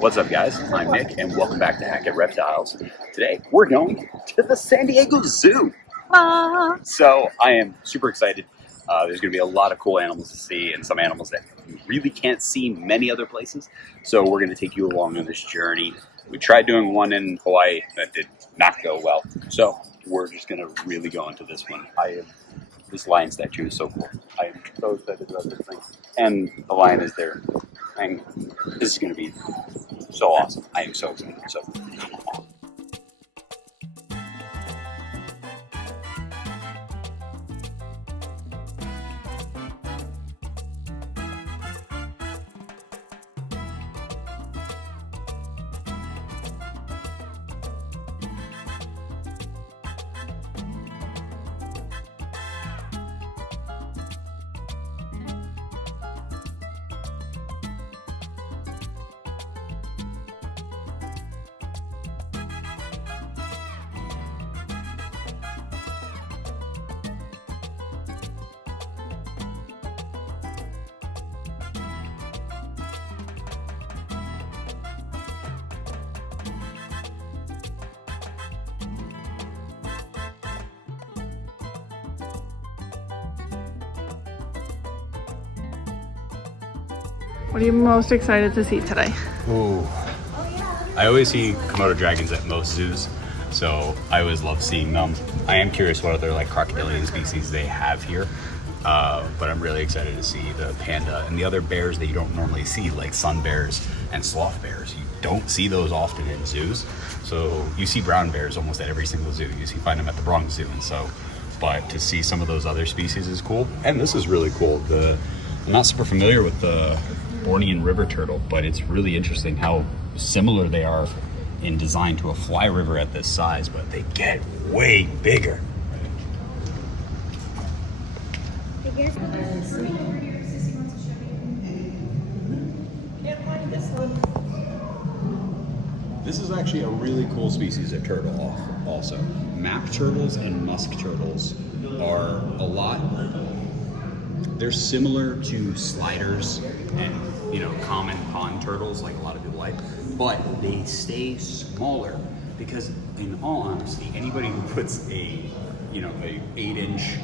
What's up, guys? I'm Nick, and welcome back to Hackkit Reptiles. Today, we're going to the San Diego Zoo. So I am super excited. There's going to be a lot of cool animals to see, and some animals that you really can't see many other places. So we're going to take you along on this journey. We tried doing one in Hawaii that did not go well. So we're just going to really go into this one. This lion statue is so cool. I am so excited about this thing. And the lion is there. And this is going to be so awesome. I am so excited. So come along. What are you most excited to see today? Ooh. I always see Komodo dragons at most zoos, so I always love seeing them. I am curious what other crocodilian species they have here, but I'm really excited to see the panda and the other bears that you don't normally see, like sun bears and sloth bears. You don't see those often in zoos, so you see brown bears almost at every single zoo. You find them at the Bronx Zoo, and so, but to see some of those other species is cool. And this is really cool. I'm not super familiar with the Bornean river turtle, but it's really interesting how similar they are in design to a fly river at this size, but they get way bigger. This is actually a really cool species of turtle also. Map turtles and musk turtles are they're similar to sliders and common pond turtles, like a lot of people like, but they stay smaller because, in all honesty, anybody who puts a 8-inch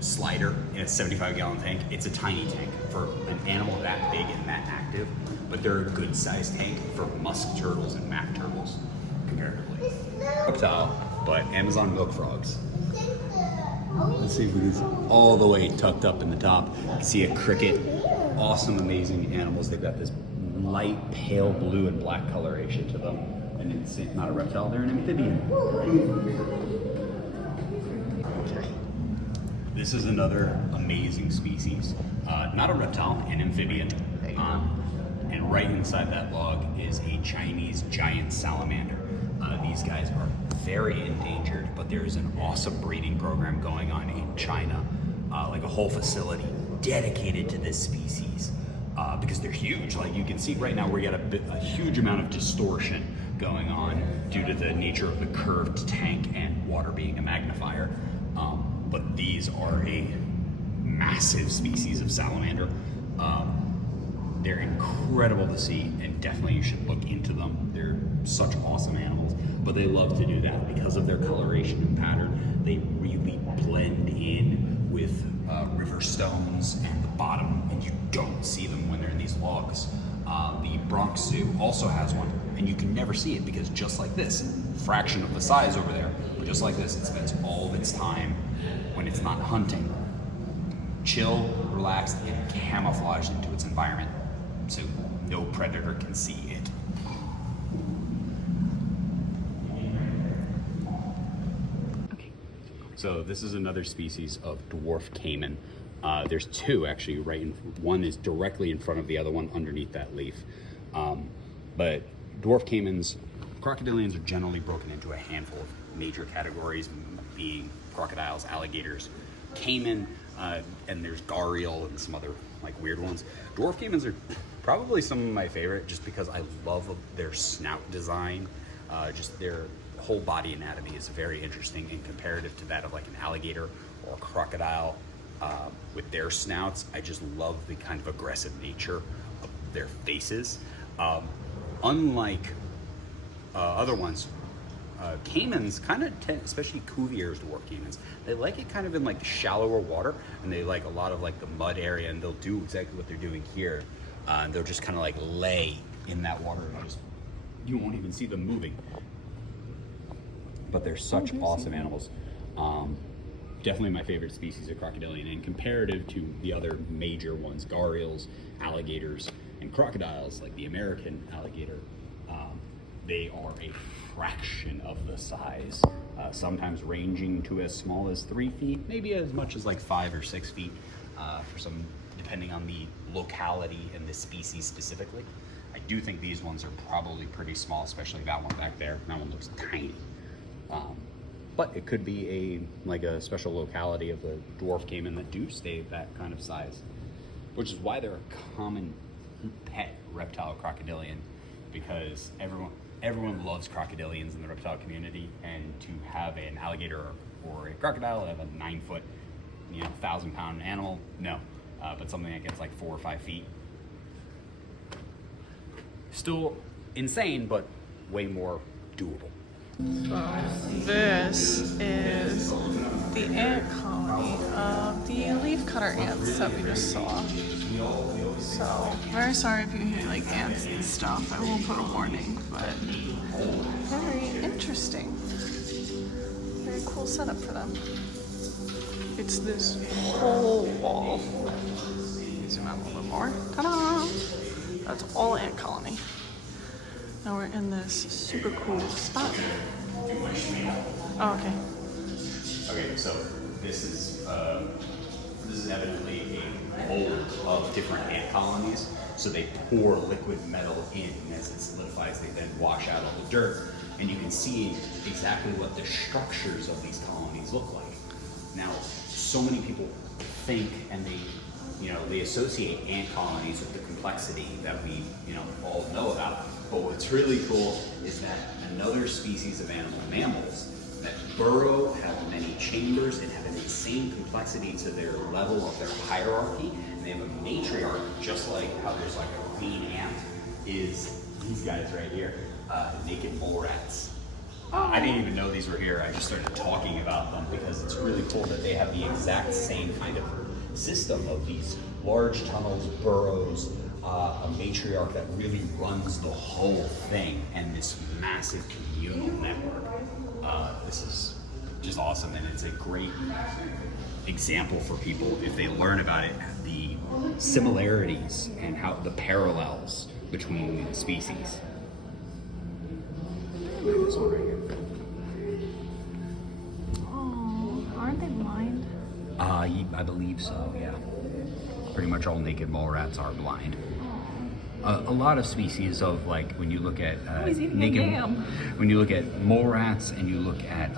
slider in a 75-gallon tank, it's a tiny tank for an animal that big and that active, but they're a good sized tank for musk turtles and map turtles comparatively. Reptile, but Amazon milk frogs. Let's see if we can see all the way tucked up in the top. You can see a cricket. Awesome, amazing animals. They've got this light pale blue and black coloration to them. And it's not a reptile, they're an amphibian. Okay. This is another amazing species. Not a reptile, an amphibian. And right inside that log is a Chinese giant salamander. These guys are very endangered, but there is an awesome breeding program going on in China, like a whole facility dedicated to this species, because they're huge. Like you can see right now, we got a huge amount of distortion going on due to the nature of the curved tank and water being a magnifier. But these are a massive species of salamander. They're incredible to see, and definitely you should look into them. They're such awesome animals, but they love to do that because of their coloration and pattern. They really blend in with river stones and the bottom, and you don't see them when they're in these logs. The Bronx Zoo also has one, and you can never see it because just like this, fraction of the size over there, but just like this, it spends all of its time when it's not hunting, chill, relaxed, and camouflaged into its environment, so no predator can see it. Okay. So this is another species of dwarf caiman. There's two actually, one is directly in front of the other one underneath that leaf. But dwarf caimans, crocodilians are generally broken into a handful of major categories, being crocodiles, alligators, caiman, and there's gharial and some other weird ones. Dwarf caimans are probably some of my favorite just because I love their snout design. Just their whole body anatomy is very interesting and comparative to that of an alligator or a crocodile. With their snouts, I just love the kind of aggressive nature of their faces. unlike other ones, caimans kind of tend, especially Cuvier's dwarf caimans, they like it kind of in like shallower water, and they like a lot of like the mud area, and they'll do exactly what they're doing here. And they'll just kind of like lay in that water, and you won't even see them moving. But they're such awesome animals. Definitely my favorite species of crocodilian, and comparative to the other major ones, gharials, alligators, and crocodiles, like the American alligator, they are a fraction of the size, sometimes ranging to as small as 3 feet, maybe as much as like 5 or 6 feet, for some, depending on the locality and the species specifically. I do think these ones are probably pretty small, especially that one back there. That one looks tiny. But it could be a special locality of the dwarf caiman that do stay that kind of size, which is why they're a common pet reptile crocodilian, because everyone loves crocodilians in the reptile community, and to have an alligator or a crocodile have a 9-foot, 1,000-pound animal, no, but something that gets like 4 or 5 feet, still insane, but way more doable. This is the ant colony of the leafcutter ants that we just saw. So, very sorry if you hear like ants and stuff. I will put a warning, but very interesting. Very cool setup for them. It's this whole wall. Zoom out a little bit more. Ta-da! That's all ant colony. Now we're in this super cool spot. Oh, okay. Okay, so this is evidently a mold of different ant colonies. So they pour liquid metal in, and as it solidifies, they then wash out all the dirt, and you can see exactly what the structures of these colonies look like. Now, so many people think, and they associate ant colonies with the complexity that we, all know about. But what's really cool is that another species of mammals that burrow, have many chambers, and have an insane complexity to their level of their hierarchy. And they have a matriarch, just like how there's like a queen ant, is these guys right here, naked mole rats. I didn't even know these were here. I just started talking about them because it's really cool that they have the exact same kind of system of these large tunnels, burrows, a matriarch that really runs the whole thing, and this massive communal network. This is just awesome, and it's a great example for people, if they learn about it, the similarities and how the parallels between the species. This one right here. Oh, aren't they blind? I believe so, yeah. Pretty much all naked mole rats are blind. A lot of species of, like, when you look at when you look at mole rats and you look at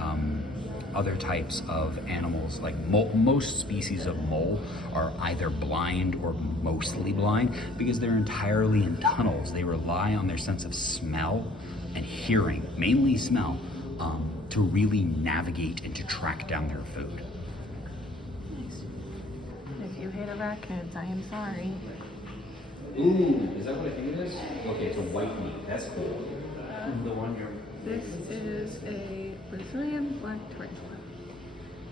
other types of animals, like most species of mole are either blind or mostly blind because they're entirely in tunnels. They rely on their sense of smell and hearing, mainly smell, to really navigate and to track down their food. Nice. If you hate arachnids, I am sorry. Ooh, is that what I think it is? Okay, it's a white meat. That's cool. The one you're... This is a Brazilian black tarantula.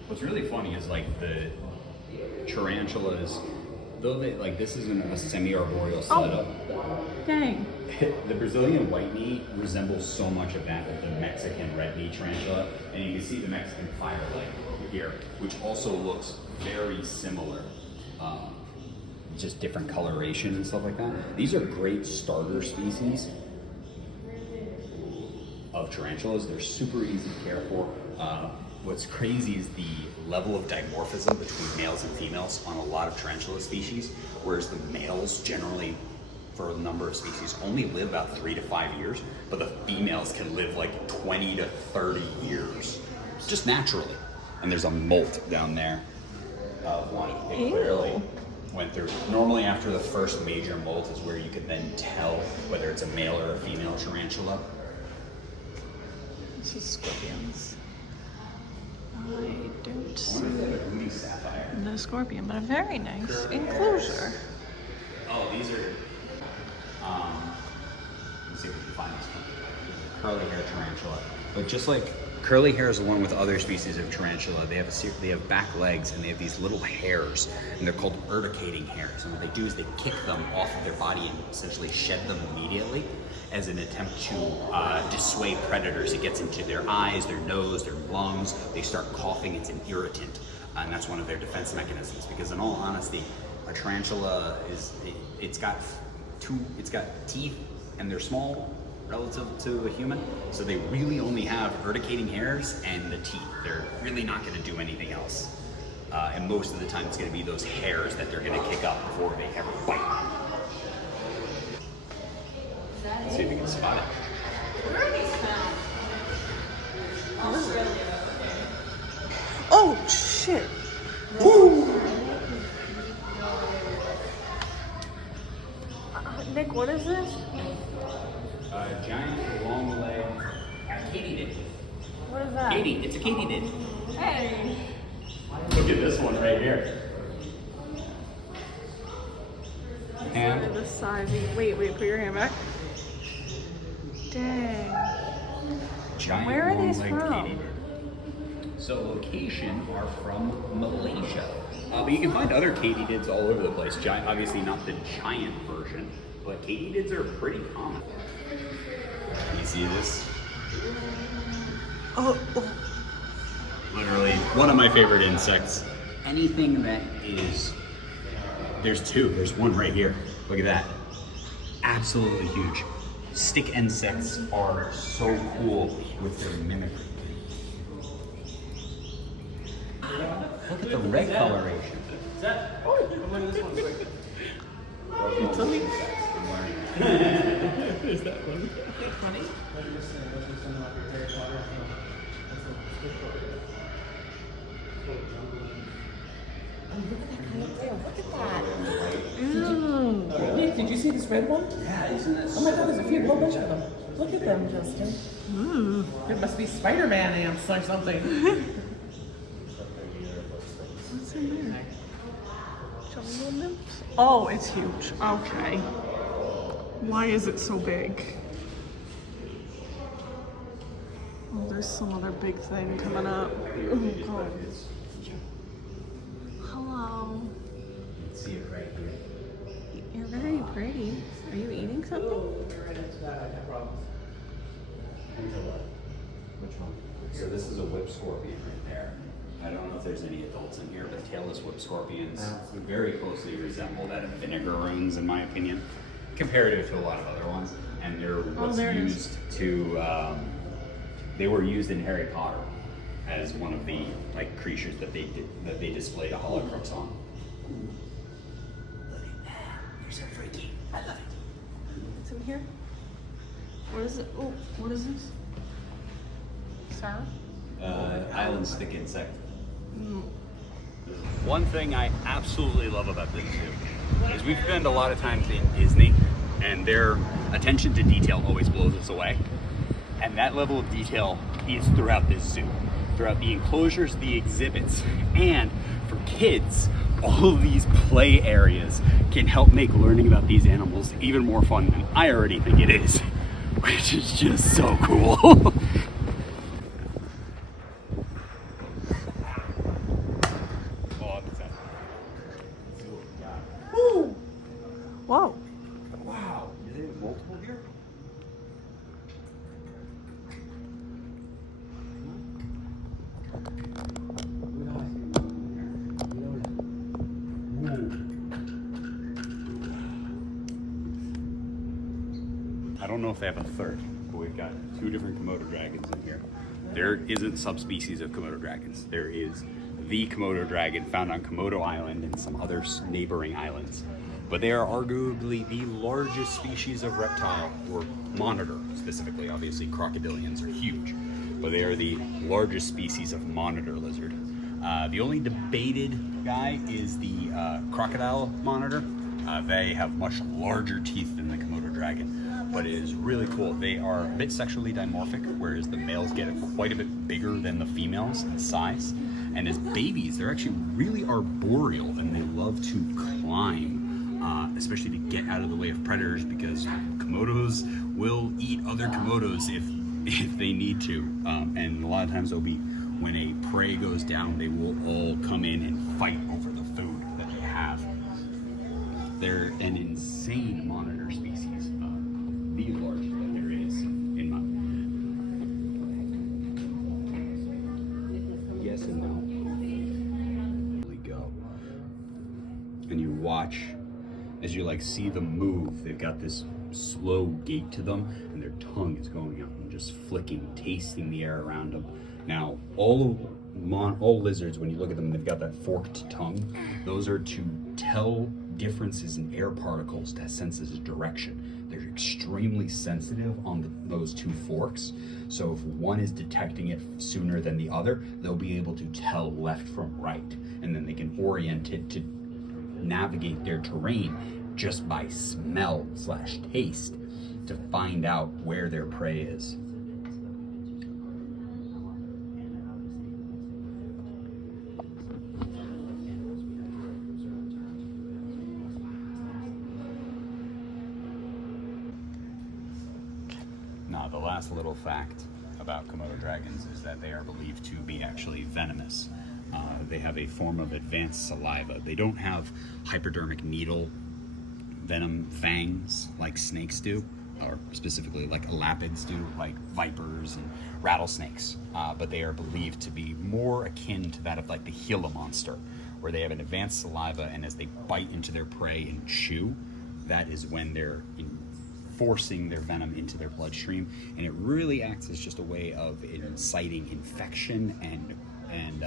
What's really funny is like the tarantulas, though they like this isn't a semi-arboreal setup. Dang. The Brazilian white meat resembles so much of that with the Mexican red meat tarantula, and you can see the Mexican firelight here, which also looks very similar. Just different coloration and stuff like that. These are great starter species of tarantulas. They're super easy to care for. What's crazy is the level of dimorphism between males and females on a lot of tarantula species, whereas the males generally, for a number of species, only live about 3 to 5 years, but the females can live like 20 to 30 years, just naturally. And there's a molt down there of one. It clearly went through. Normally after the first major molt is where you can then tell whether it's a male or a female tarantula. This is scorpions. I don't see the scorpion, but a very nice enclosure. Oh, these are, let's see if we tarantula. But just like curly hares, along with other species of tarantula, they have back legs and they have these little hairs, and they're called urticating hairs. And what they do is they kick them off of their body and essentially shed them immediately as an attempt to dissuade predators. It gets into their eyes, their nose, their lungs. They start coughing. It's an irritant, and that's one of their defense mechanisms. Because in all honesty, a tarantula it's got teeth, and they're small relative to a human, so they really only have urticating hairs and the teeth. They're really not going to do anything else, and most of the time it's going to be those hairs that they're going to kick up before they ever bite. Let's see if we can spot it. Where are these found? Oh shit! Woo! Nick, what is this? Giant long leg katydid. What is that? Katie, it's a katydid. Hey! Look at this one right here. And Look at the size. Wait, put your hand back. Dang. giant Where are these long-legged from? katydid. So location are from Malaysia. But you can find other katydids all over the place. Giant, obviously not the giant version, but katydids are pretty common. You see this? Oh. Literally one of my favorite insects. Anything that is, there's two, there's one right here. Look at that. Absolutely huge. Stick insects are so cool with their mimicry. Look at the red coloration. Is that funny? Funny? Nick, did you see this red one? Yeah, isn't this? Oh my god, there's a whole bunch of them. Look at them, Justin. There must be Spider-Man ants or something. What's in there? Jungle nymphs? Oh, it's huge. Okay. Why is it so big? Oh, there's some other big thing coming up. Oh, God. Hello. See it right here. You're very pretty. Are you eating something? Which one? So this is a whip scorpion right there. I don't know if there's any adults in here, but tailless whip scorpions very closely resemble that of vinegaroons, in my opinion, comparative to a lot of other ones. And they're what's there it is. used to. They were used in Harry Potter as one of the creatures that they displayed a holocrux on. Look at that! You're so freaky. I love it. It's in here. What is it? Oh, what is this? Sir? Island stick insect. One thing I absolutely love about this zoo is we spend a lot of time in Disney, and their attention to detail always blows us away. And that level of detail is throughout this zoo, throughout the enclosures, the exhibits, and for kids, all of these play areas can help make learning about these animals even more fun than I already think it is, which is just so cool. Whoa. Wow, do they have multiple here? I don't know if they have a third, but we've got two different Komodo dragons in here. There isn't subspecies of Komodo dragons. There is the Komodo dragon found on Komodo Island and some other neighboring islands. But they are arguably the largest species of reptile, or monitor specifically. Obviously, crocodilians are huge, but they are the largest species of monitor lizard. The only debated guy is the crocodile monitor. They have much larger teeth than the Komodo dragon, but it is really cool. They are a bit sexually dimorphic, whereas the males get quite a bit bigger than the females in size. And as babies, they're actually really arboreal, and they love to climb. Especially to get out of the way of predators, because Komodos will eat other Komodos if if they need to. And a lot of times they'll be, when a prey goes down, they will all come in and fight over the food that they have. They're an insane monitor species, the largest that there is in my opinion. Yes and no. Really go. And you watch as you like see them move. They've got this slow gait to them, and their tongue is going out and just flicking, tasting the air around them. Now, all lizards, when you look at them, they've got that forked tongue. Those are to tell differences in air particles that senses direction. They're extremely sensitive on those two forks. So if one is detecting it sooner than the other, they'll be able to tell left from right, and then they can orient it to navigate their terrain just by smell/taste to find out where their prey is. Now, the last little fact about Komodo dragons is that they are believed to be actually venomous. They have a form of advanced saliva. They don't have hypodermic needle venom fangs like snakes do, or specifically like elapids do, like vipers and rattlesnakes. But they are believed to be more akin to that of like the Gila monster, where they have an advanced saliva, and as they bite into their prey and chew, that is when they're forcing their venom into their bloodstream, and it really acts as just a way of inciting infection and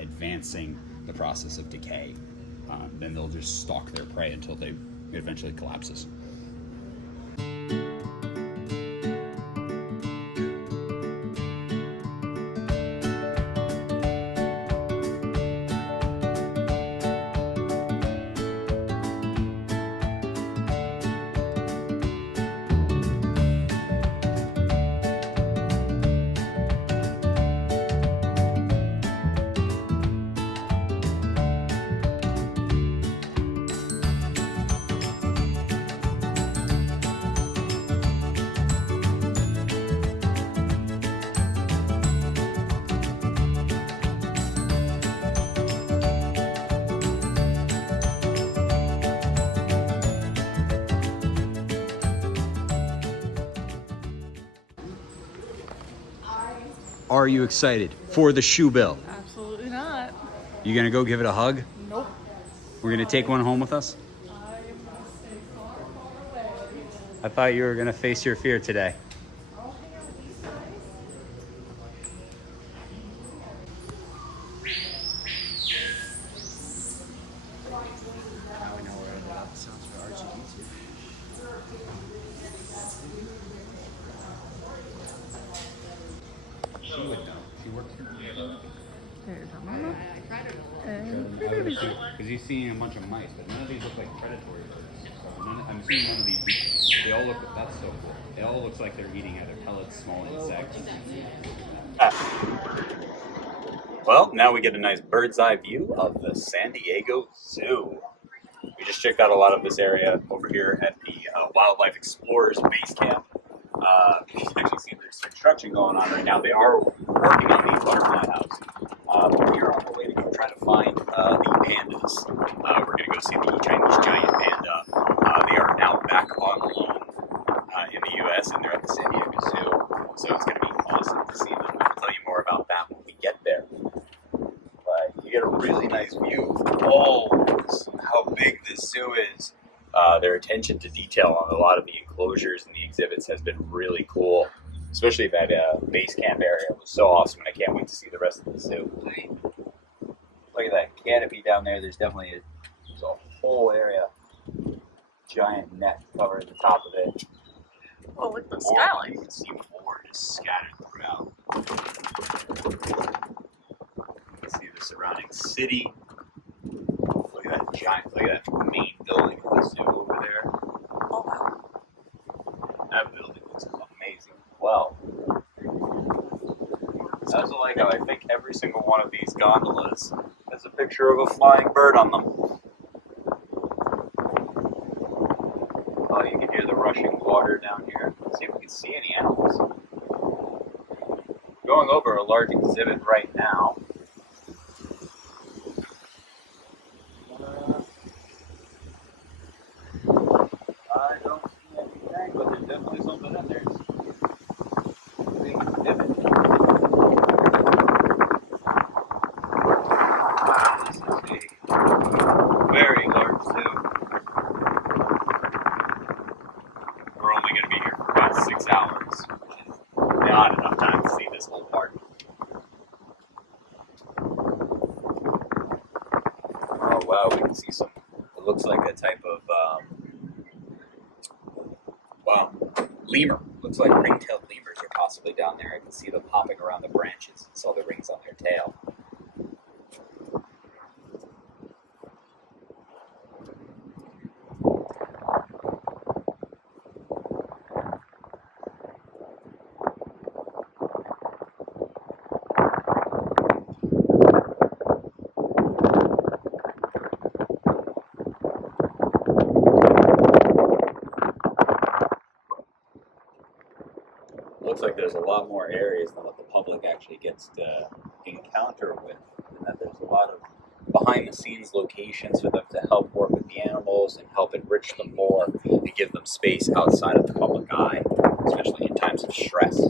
advancing the process of decay. Then they'll just stalk their prey until it eventually collapses. Are you excited for the shoe bill? Absolutely not. You gonna go give it a hug? Nope. We're gonna take one home with us? I thought you were gonna face your fear today. She would know. She works here. Because you're seeing a bunch of mice, but none of these look like predatory birds. So I'm seeing none of these. They all look. That's so cool. It all looks like they're eating either pellets, small insects. Well, now we get a nice bird's eye view of the San Diego Zoo. We just checked out a lot of this area over here at the Wildlife Explorers Base Camp. You can actually see there's construction going on right now. They are working on the butterfly house. But we are on the way to go try to find the pandas. We're going to go see the Chinese giant panda. They are now back on loan in the U.S. and they're at the San Diego Zoo. So it's going to be awesome to see them. I'll tell you more about that when we get there. But you get a really nice view of how big this zoo is. Their attention to detail on a lot of the enclosures and the exhibits has been really cool. Especially that base camp area was so awesome, and I can't wait to see the rest of the zoo. Look at that canopy down there. There's definitely a whole area, giant net covering the top of it. Oh, look at the You skyline. can see more just scattered throughout. You can see the surrounding city. Look at that main building of the zoo over there. Oh, wow. That building looks amazing. Well, I also like how I think every single one of these gondolas has a picture of a flying bird on them. Oh, you can hear the rushing water down here. Let's see if we can see any animals. going over a large exhibit right now. I don't see anything, but there's definitely something in there. Big exhibit. This is a very large zoo. We're only going to be here for about 6 hours, which is not enough time to see this whole park. Oh wow, we can see some, it looks like a type of, wow, lemur. Looks like ring-tailed lemurs are possibly down there. I can see them hopping around the branches and saw the rings on their tail. Looks like there's a lot more areas than what the public actually gets to encounter with, and that there's a lot of behind-the-scenes locations for them to help work with the animals and help enrich them more and give them space outside of the public eye, especially in times of stress.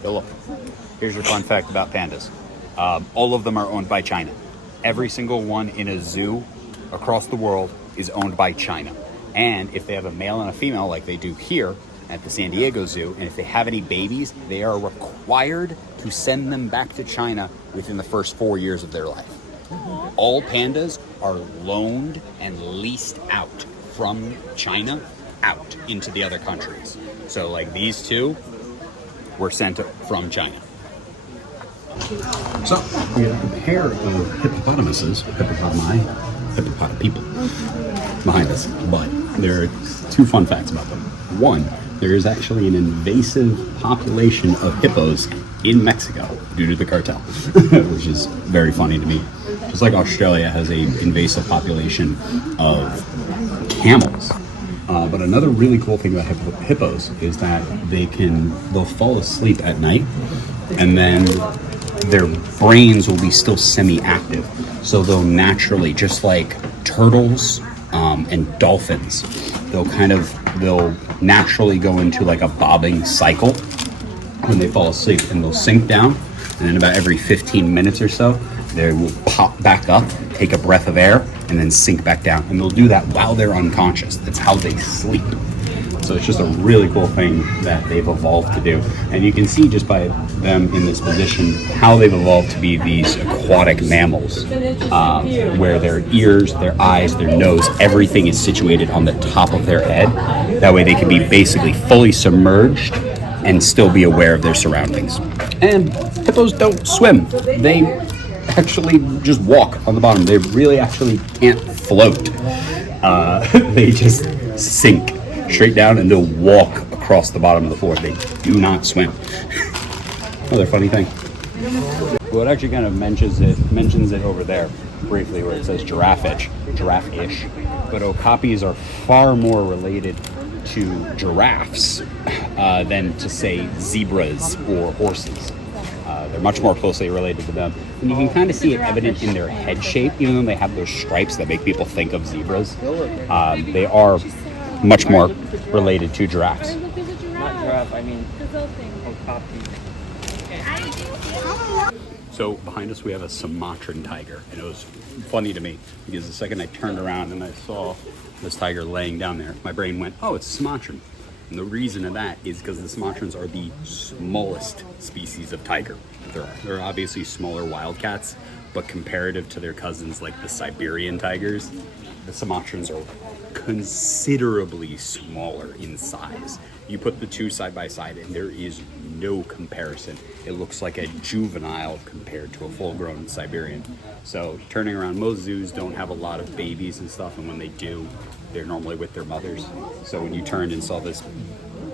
So look, here's your fun fact about pandas. All of them are owned by China. Every single one in a zoo across the world is owned by China. And if they have a male and a female like they do here at the San Diego Zoo, and if they have any babies, they are required to send them back to China within the first 4 years of their life. All pandas are loaned and leased out from China out into the other countries. So like these two were sent from China. So we have a pair of hippopotamuses, hippopot people behind us. But there are two fun facts about them. One, there is actually an invasive population of hippos in Mexico due to the cartel, which is very funny to me. Just like Australia has an invasive population of camels. But another really cool thing about hippos is that they'll fall asleep at night, and then their brains will be still semi-active. So they'll naturally, just like turtles and dolphins, they'll naturally go into like a bobbing cycle when they fall asleep, and they'll sink down, and then about every 15 minutes or so, they will pop back up, take a breath of air, and then sink back down. And they'll do that while they're unconscious. That's how they sleep. So it's just a really cool thing that they've evolved to do. And you can see just by them in this position how they've evolved to be these aquatic mammals, where their ears, their eyes, their nose, everything is situated on the top of their head. That way they can be basically fully submerged and still be aware of their surroundings. And hippos don't swim. They actually just walk on the bottom. They really actually can't float. They just sink straight down and they'll walk across the bottom of the floor. They do not swim. Another funny thing. Well, it actually kind of mentions it over there briefly where it says giraffe-ish, but okapis are far more related to giraffes than to say zebras or horses. They're much more closely related to them. And you can kind of see it evident in their head shape, even though they have those stripes that make people think of zebras. They are much more related to giraffes. Not giraffe, I mean okapi. So behind us we have a Sumatran tiger, and it was funny to me because the second I turned around and I saw this tiger laying down there, my brain went, oh, it's Sumatran. And the reason of that is because the Sumatrans are the smallest species of tiger. They're obviously smaller wildcats, but comparative to their cousins like the Siberian tigers, the Sumatrans are considerably smaller in size. You put the two side by side and there is no comparison. It looks like a juvenile compared to a full-grown Siberian. So turning around, most zoos don't have a lot of babies and stuff, and when they do, they're normally with their mothers. So when you turned and saw this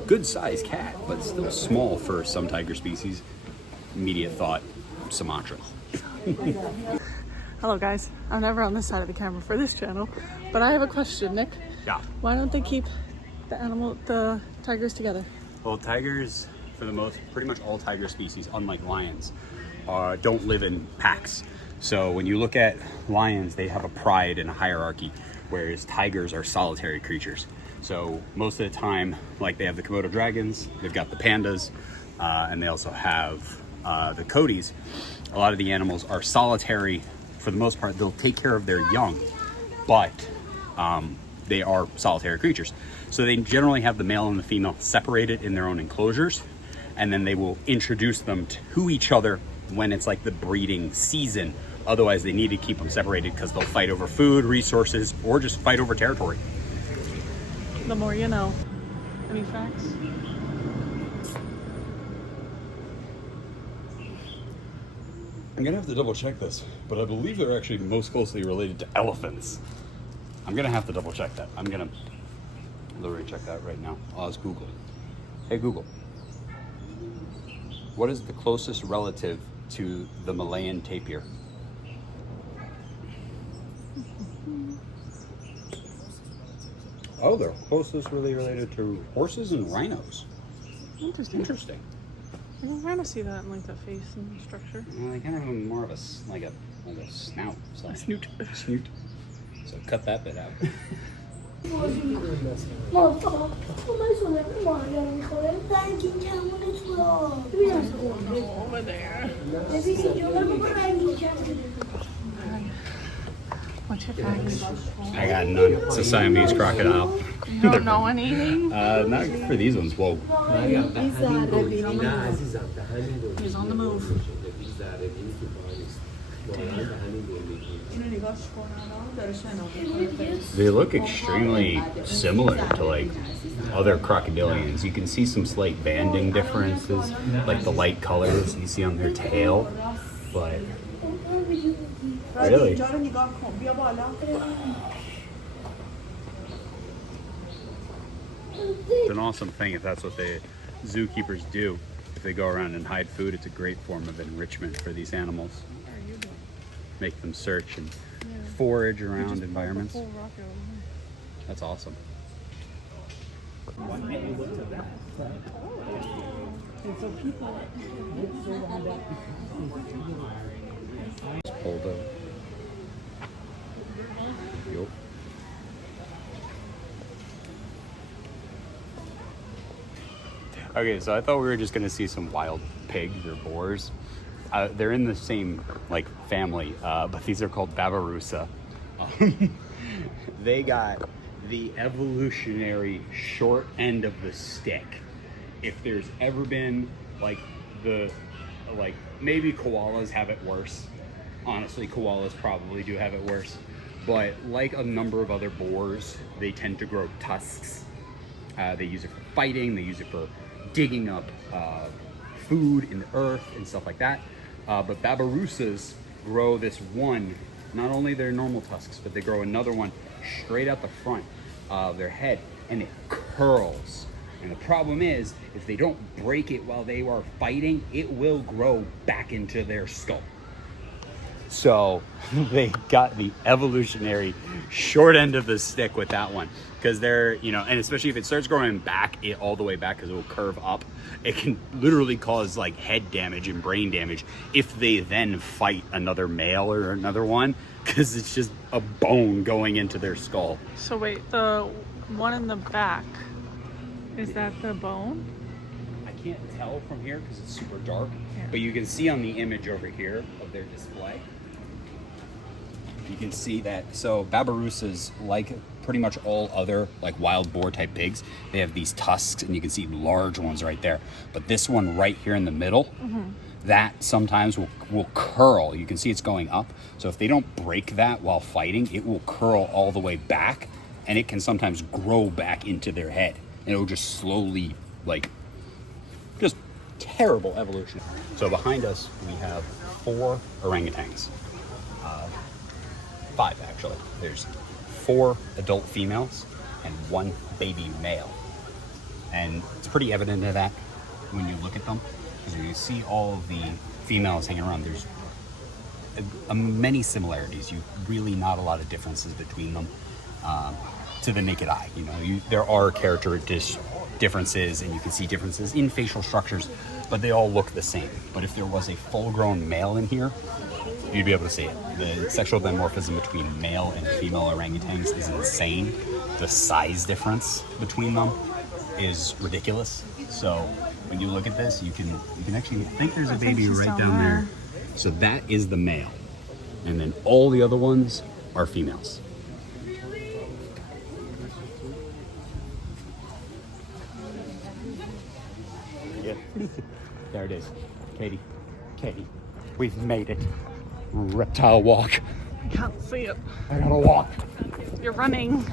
good-sized cat, but still small for some tiger species, immediate thought, Sumatra. Hello guys, I'm never on this side of the camera for this channel, but I have a question, Nick. Yeah. Why don't they keep the tigers together? Well, tigers, for the most, pretty much all tiger species, unlike lions, don't live in packs. So when you look at lions, they have a pride and a hierarchy, whereas tigers are solitary creatures. So most of the time, like they have the Komodo dragons, they've got the pandas, and they also have the coatis. A lot of the animals are solitary. For the most part, they'll take care of their young, but they are solitary creatures. So they generally have the male and the female separated in their own enclosures, and then they will introduce them to each other when it's like the breeding season. Otherwise, they need to keep them separated because they'll fight over food, resources, or just fight over territory. The more you know. Any facts? I'm gonna have to double check this, but I believe they're actually most closely related to elephants. I'm gonna have to double check that. I'm gonna literally check that right now. Oz Google. Hey Google, what is the closest relative to the Malayan tapir? Oh, they're closest really related to horses and rhinos. Interesting. Interesting. I don't want to see that in like the face and structure. Well, they kind of have more of a like a snout. So. Snoot. Snoot. So cut that bit out. Over there. What's your facts? I got none. It's a Siamese crocodile. You don't know anything? Not for these ones. Whoa. He's on the move. They look extremely similar to like other crocodilians. You can see some slight banding differences, like the light colors you see on their tail, but really. It's an awesome thing if that's what the zookeepers do. If they go around and hide food, it's a great form of enrichment for these animals. Make them search and forage around environments. That's awesome. Poldo. Yup. Okay, so I thought we were just gonna see some wild pigs or boars. They're in the same like family, but these are called babirusa. They got the evolutionary short end of the stick. If there's ever been maybe koalas have it worse. Honestly, koalas probably do have it worse. But like a number of other boars, they tend to grow tusks. They use it for fighting. They use it for digging up food in the earth and stuff like that. But babirusas grow this one, not only their normal tusks, but they grow another one straight out the front of their head, and it curls. And the problem is, if they don't break it while they are fighting, it will grow back into their skull. So they got the evolutionary short end of the stick with that one, because they're, and especially if it starts growing back, all the way back, because it will curve up, it can literally cause like head damage and brain damage if they then fight another male or another one, because it's just a bone going into their skull. So wait, the one in the back, is that the bone? I can't tell from here because it's super dark, but you can see on the image over here of their display. You can see that. So babirusas, like pretty much all other like wild boar type pigs, they have these tusks, and you can see large ones right there. But this one right here in the middle, that sometimes will curl. You can see it's going up. So if they don't break that while fighting, it will curl all the way back, and it can sometimes grow back into their head. And it will just slowly, like, just terrible evolution. So behind us, we have 4 orangutans. 5 actually. There's 4 adult females and 1 baby male. And it's pretty evident of that when you look at them, because when you see all of the females hanging around, there's many similarities. You really not a lot of differences between them to the naked eye. You know, there are character differences, and you can see differences in facial structures, but they all look the same. But if there was a full-grown male in here, you'd be able to see it. The sexual dimorphism between male and female orangutans is insane. The size difference between them is ridiculous. So when you look at this, you can actually think there's a baby right down there. So that is the male, and then all the other ones are females. Yeah. There it is. Katie, we've made it. Reptile walk. I can't see it. I gotta walk. You're running.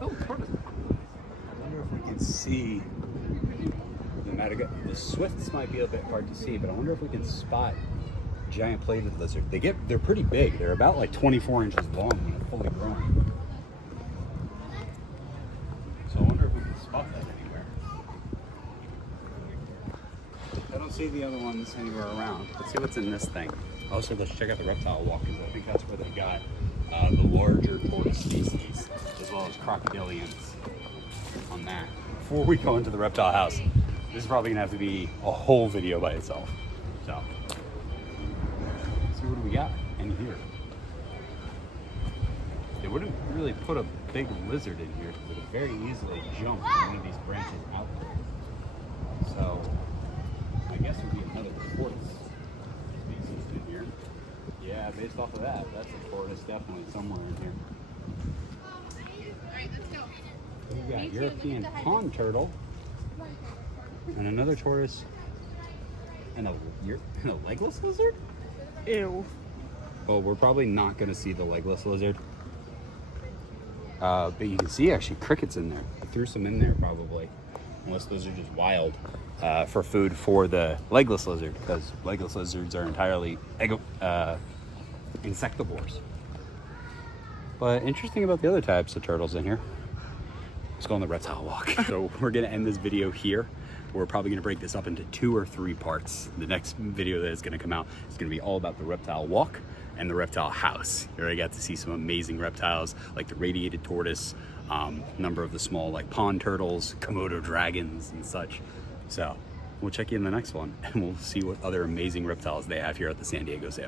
Oh, tortoise. I wonder if we can see the swifts might be a bit hard to see, but I wonder if we can spot giant plated lizard. They're pretty big. They're about like 24 inches long when they're fully grown. So I wonder if we can spot that anywhere. I don't see the other ones anywhere around. Let's see what's in this thing. Also, let's check out the reptile walk, because I think that's where they got the larger tortoise species, as well as crocodilians on that. Before we go into the reptile house, this is probably gonna have to be a whole video by itself. So, let's see what do we got in here. They wouldn't really put a big lizard in here, because it could very easily jump one of these branches out there. So, I guess it would be another tortoise species in here. Yeah, based off of that, that's a tortoise definitely somewhere in here. We got European pond turtle, and another tortoise, and a legless lizard? Ew. Well, we're probably not going to see the legless lizard. But you can see actually crickets in there. I threw some in there probably, unless those are just wild for food for the legless lizard, because legless lizards are entirely insectivores. But interesting about the other types of turtles in here. Let's go on the reptile walk. So we're going to end this video here. We're probably going to break this up into 2 or 3 parts. The next video that is going to come out is going to be all about the reptile walk and the reptile house. You already got to see some amazing reptiles like the radiated tortoise, number of the small like pond turtles, Komodo dragons and such. So we'll check you in the next one, and we'll see what other amazing reptiles they have here at the San Diego Zoo.